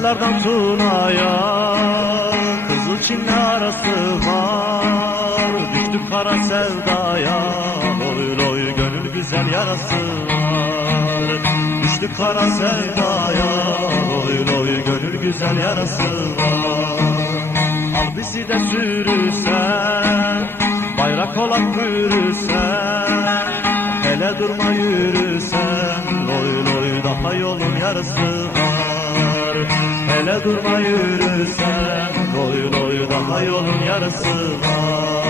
Karalardan Tuna'ya Kızılçin'le arası var. Düştük kara sevdaya, loy loy gönül güzel yarası var. Düştük kara sevdaya, loy loy gönül güzel yarası var. Al bizi de sürürsen, bayrak olan bürürsen, hele durma yürürsen, loy loy daha yolun yarısı var. Hele durma yürürsen, loy loy daha yolun yarısı var.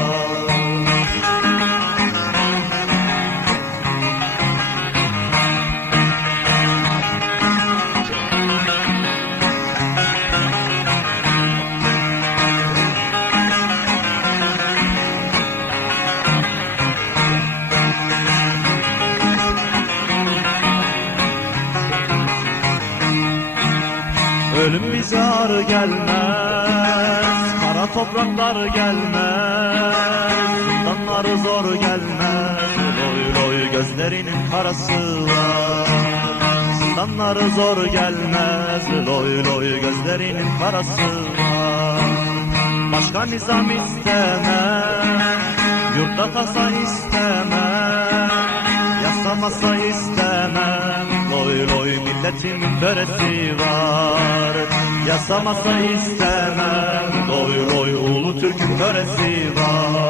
Ölüm bize ağır gelmez, kara topraklar gelmez, zindanları zor gelmez, loy loy gözlerinin karası var. Zindanları zor gelmez, loy loy gözlerinin karası var. Başka nizam istemem, yurtta tasa istemem, yasamasa istemem, loy loy milletimin böresi var. Yasamasa istemem, loy loy ulu Türk'ün böresi var.